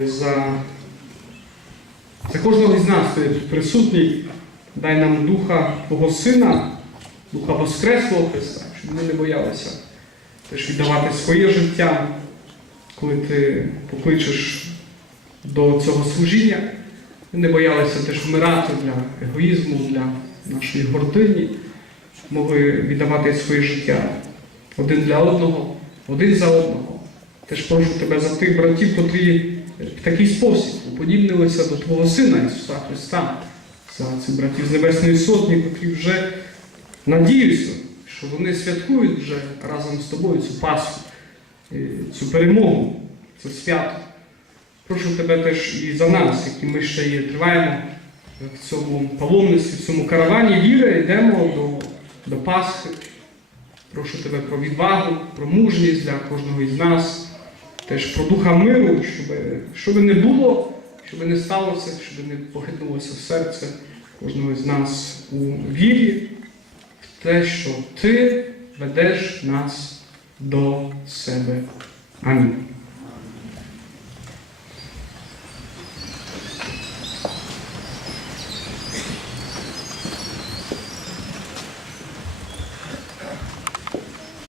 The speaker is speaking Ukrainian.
за, за кожного із нас, присутній, дай нам Духа Твого Сина, Духа Воскреслого Христа, щоб ми не боялися теж віддавати своє життя, коли ти покличеш до цього служіння. Ми не боялися теж вмирати для егоїзму, для нашої гордині, могли віддавати своє життя один для одного, один за одного. Теж прошу тебе за тих братів, котрі такий спосіб уподібнилися до Твого Сина Ісуса Христа, за братів з Небесної Сотні, котрі вже надіюся, що вони святкують вже разом з тобою цю Пасху, е, цю перемогу, це свято. Прошу тебе теж і за нас, які ми ще є, триваємо в цьому паломництві, в цьому каравані віри, йдемо до, до Пасхи. Прошу тебе про відвагу, про мужність для кожного із нас, теж про духа миру, щоб, щоб не було, щоб не сталося, щоб не похитнулося серце кожного з нас у вірі, в те, що ти ведеш нас до себе. Амінь.